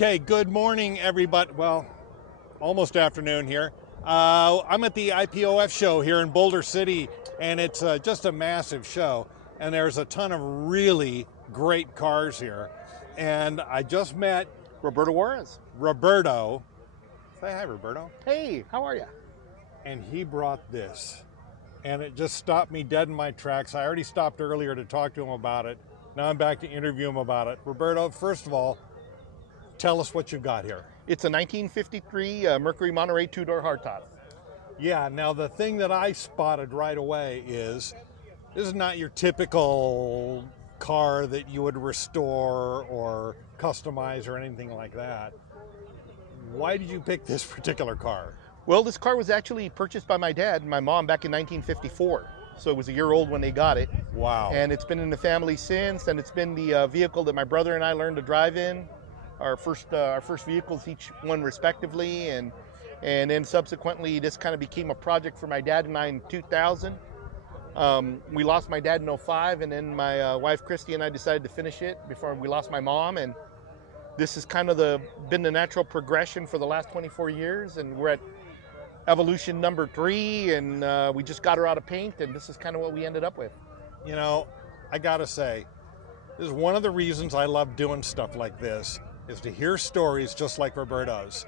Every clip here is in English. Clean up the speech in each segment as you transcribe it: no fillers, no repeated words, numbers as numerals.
Okay, good morning, everybody. Well, almost afternoon here. I'm at the IPOF show here in Boulder City, and it's just a massive show. And there's a ton of really great cars here. And I just met Roberto Juarez. Roberto. Say hi, Roberto. Hey, how are you? And he brought this. And it just stopped me dead in my tracks. I already stopped earlier to talk to him about it. Now I'm back to interview him about it. Roberto, first of all, tell us what you've got here. It's a 1953 Mercury Monterey two-door hardtop. Yeah, now the thing that I spotted right away is this is not your typical car that you would restore or customize or anything like that. Why did you pick this particular car? Well, this car was actually purchased by my dad and my mom back in 1954. So it was a year old when they got it. Wow. And it's been in the family since, and it's been the vehicle that my brother and I learned to drive in. Our first vehicles, each one respectively, and then subsequently this kind of became a project for my dad and I in 2000. We lost my dad in 2005, and then my wife Christy and I decided to finish it before we lost my mom, and this has kind of been the natural progression for the last 24 years, and we're at evolution number 3, and we just got her out of paint, and this is kind of what we ended up with. You know, I gotta say, this is one of the reasons I love doing stuff like this, is to hear stories just like Roberto's,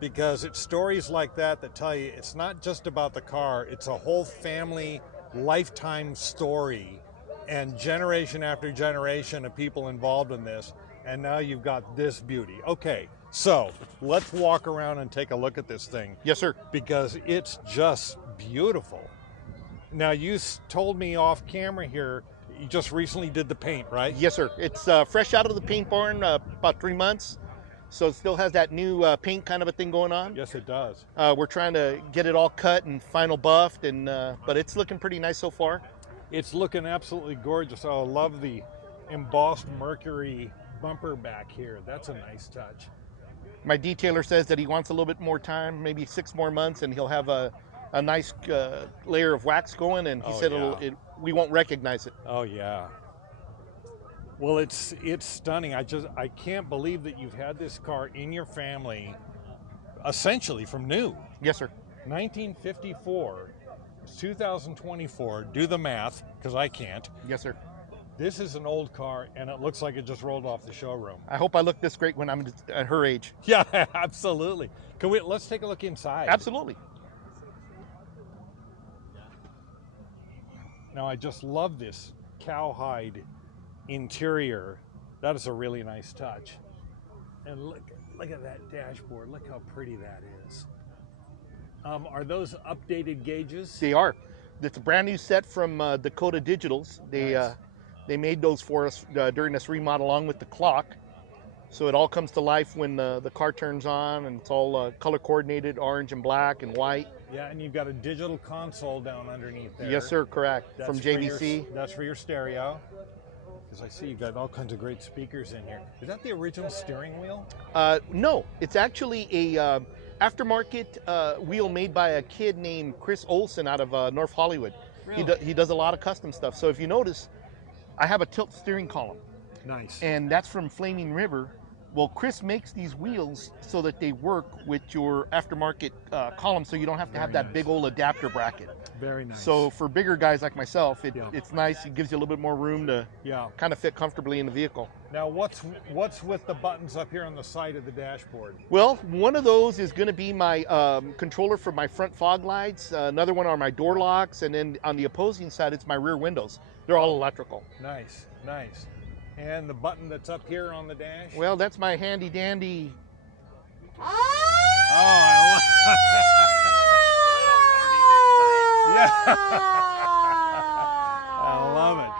because it's stories like that that tell you it's not just about the car, it's a whole family lifetime story and generation after generation of people involved in this, and now you've got this beauty. Okay, so let's walk around and take a look at this thing. Yes, sir. Because it's just beautiful. Now, you told me off camera here, you just recently did the paint, right? Yes, sir. It's fresh out of the paint barn, about 3 months. So it still has that new paint kind of a thing going on. Yes, it does. We're trying to get it all cut and final buffed, and but it's looking pretty nice so far. It's looking absolutely gorgeous. Oh, I love the embossed Mercury bumper back here. That's a nice touch. My detailer says that he wants a little bit more time, maybe 6 more months, and he'll have a nice layer of wax going, and he said we won't recognize it. Oh yeah. Well, it's stunning. I can't believe that you've had this car in your family essentially from new. Yes, sir. 1954, it's 2024. Do the math, because I can't. Yes, sir. This is an old car, and it looks like it just rolled off the showroom. I hope I look this great when I'm at her age. Yeah, absolutely. Let's take a look inside. Absolutely. Now, I just love this cowhide interior. That is a really nice touch. And look at that dashboard. Look how pretty that is. Are those updated gauges? They are. It's a brand new set from Dakota Digitals. They made those for us during this remodel along with the clock. So it all comes to life when the car turns on, and it's all color coordinated, orange and black and white. Yeah, and you've got a digital console down underneath there. Yes, sir, correct. That's from JVC. That's for your stereo. Because I see you've got all kinds of great speakers in here. Is that the original steering wheel? No, it's actually a aftermarket wheel made by a kid named Chris Olson out of North Hollywood. Really? He does a lot of custom stuff. So if you notice, I have a tilt steering column. Nice. And that's from Flaming River. Well, Chris makes these wheels so that they work with your aftermarket column, so you don't have to have that big old adapter bracket. Very nice. So for bigger guys like myself, it's nice. It gives you a little bit more room to kind of fit comfortably in the vehicle. Now, what's with the buttons up here on the side of the dashboard? Well, one of those is going to be my controller for my front fog lights. Another one are my door locks, and then on the opposing side, it's my rear windows. They're all electrical. Nice, nice. And the button that's up here on the dash? Well, that's my handy dandy. Oh, I I love it.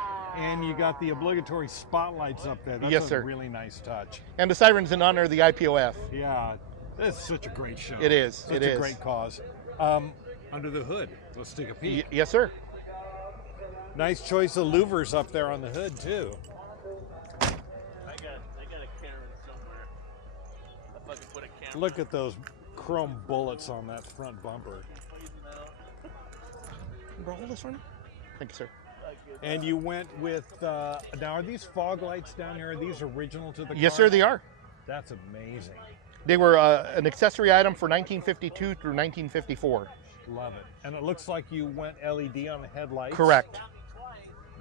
And you got the obligatory spotlights up there. That's a really nice touch. And the siren's in honor of the IPOF. Yeah, that's such a great show. It is. Such a great cause. Under the hood, let's take a peek. Yes, sir. Nice choice of louvers up there on the hood, too. Look at those chrome bullets on that front bumper. Bro, hold this for me. Thank you, sir. And you went with, now are these fog lights down here, are these original to the car? Yes, sir, they are. That's amazing. They were an accessory item for 1952 through 1954. Love it. And it looks like you went LED on the headlights. Correct.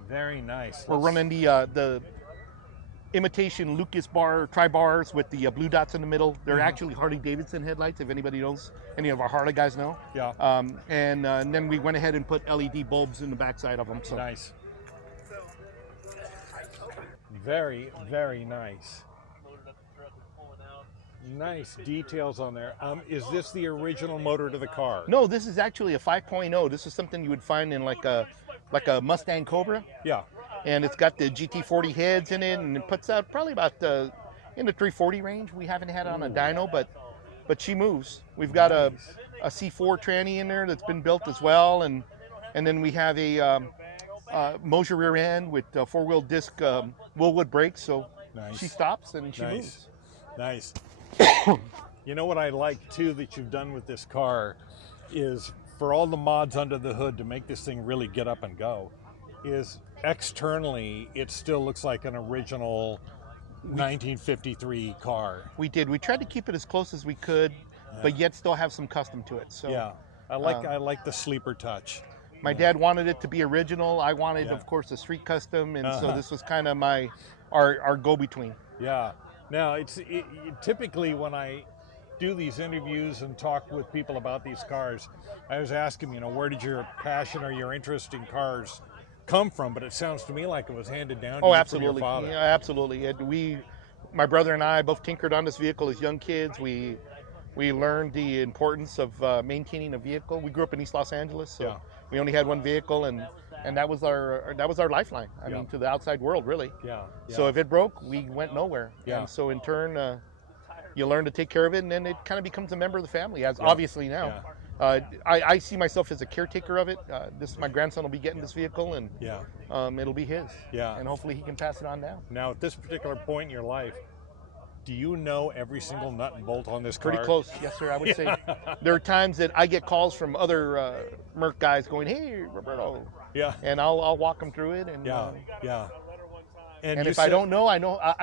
Very nice. We're running the imitation Lucas bar tri-bars with the blue dots in the middle. They're actually Harley Davidson headlights, if anybody knows, any of our Harley guys know. Yeah. And then we went ahead and put LED bulbs in the backside of them. So. Nice. Very, very nice. Nice details on there. Is this the original motor to the car? No, this is actually a 5.0. This is something you would find in like a Mustang Cobra. Yeah. And it's got the GT40 heads in it, and it puts out probably about in the 340 range. We haven't had it on a dyno, but she moves. We've got a C4 tranny in there that's been built as well, and then we have a Moser rear end with 4-wheel disc Willwood brakes, so nice. She stops and she moves. Nice. You know what I like too that you've done with this car is for all the mods under the hood to make this thing really get up and go is externally it still looks like an original 1953 car. We did. We tried to keep it as close as we could, but yet still have some custom to it. So yeah, I like the sleeper touch. My dad wanted it to be original. I wanted, of course, a street custom, and so this was kind of our go-between. Yeah. Now, typically when I do these interviews and talk with people about these cars, I was asking, where did your passion or your interest in cars come from? But it sounds to me like it was handed down to you from your father. Yeah, absolutely. My brother and I both tinkered on this vehicle as young kids. We learned the importance of maintaining a vehicle. We grew up in East Los Angeles, so we only had one vehicle, and that was our lifeline. I mean, to the outside world, really. Yeah. So if it broke, we went nowhere. Yeah. And so in turn, you learn to take care of it, and then it kind of becomes a member of the family, as obviously now. Yeah. I see myself as a caretaker of it. My grandson will be getting this vehicle, and it'll be his. Yeah. And hopefully he can pass it on down. Now, at this particular point in your life, do you know every single nut and bolt on this car? Pretty close, yes, sir. I would say there are times that I get calls from other Merc guys going, "Hey, Roberto," and I'll walk them through it. And and if I don't know, I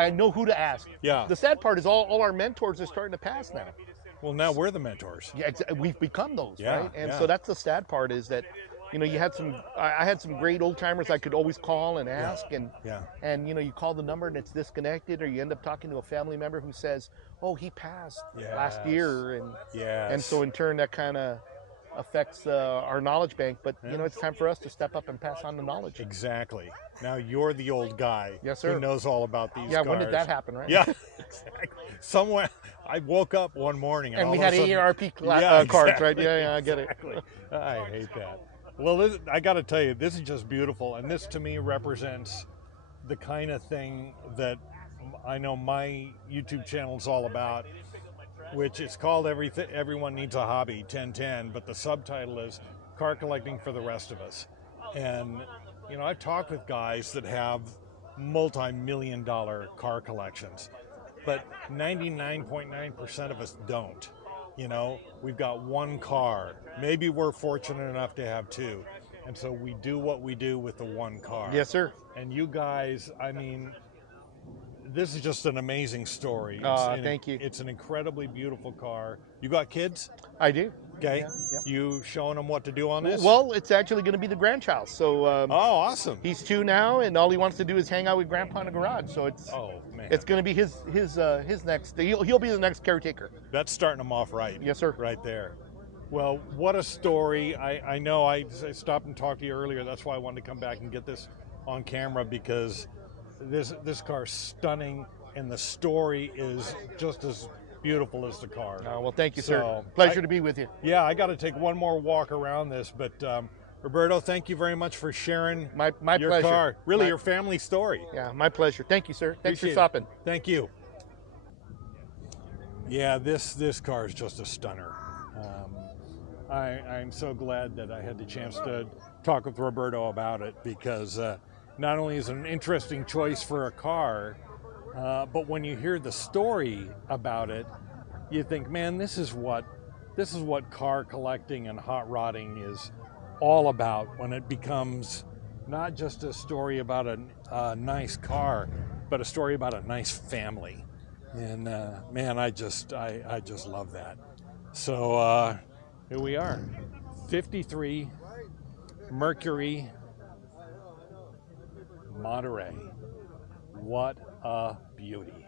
know who to ask. Yeah. The sad part is all our mentors are starting to pass now. Well, now we're the mentors. Yeah, we've become those, Yeah, right? And yeah. so that's the sad part is that, you had I had some great old timers I could always call and ask, and you call the number and it's disconnected, or you end up talking to a family member who says, "Oh, he passed last year," and so in turn that kind of affects our knowledge bank. But it's time for us to step up and pass on the knowledge. Exactly. Now you're the old guy who knows all about these Yeah, cars. when did that happen, right? Yeah, exactly. Somewhere I woke up one morning and all we of had a sudden, AARP cards, exactly. right? Yeah, I get it. Exactly. I hate that. Well, I got to tell you, this is just beautiful, and this to me represents the kind of thing that I know my YouTube channel is all about, which is called Everyone Needs a Hobby 1010, but the subtitle is Car Collecting for the Rest of Us. And I've talked with guys that have multi-million-dollar car collections, but 99.9% of us don't. We've got one car. Maybe we're fortunate enough to have two. And so we do what we do with the one car. Yes, sir. And you guys, I mean, this is just an amazing story. Thank you. It's an incredibly beautiful car. You got kids? I do. Okay. Yeah. You showing them what to do on this? Well, it's actually going to be the grandchild. So. Oh, awesome. He's 2 now, and all he wants to do is hang out with Grandpa in the garage. So it's. Oh man. It's going to be his next. He'll be the next caretaker. That's starting him off right. Yes, sir. Right there. Well, what a story. I know I stopped and talked to you earlier. That's why I wanted to come back and get this on camera, because this car's stunning, and the story is just as beautiful as the car. Well, thank you, sir. So, Pleasure to be with you. Yeah, I got to take one more walk around this, but Roberto, thank you very much for sharing my your pleasure. car. Really, your family story. Yeah, my pleasure. Thank you, sir. Thanks for Appreciate stopping. it. Thank you. Yeah, this car is just a stunner. I'm so glad that I had the chance to talk with Roberto about it, because not only is it an interesting choice for a car, but when you hear the story about it, you think, man, this is what car collecting and hot rodding is all about, when it becomes not just a story about a nice car, but a story about a nice family. And man, I just love that. So here we are, 53 Mercury, Monterey. What a beauty.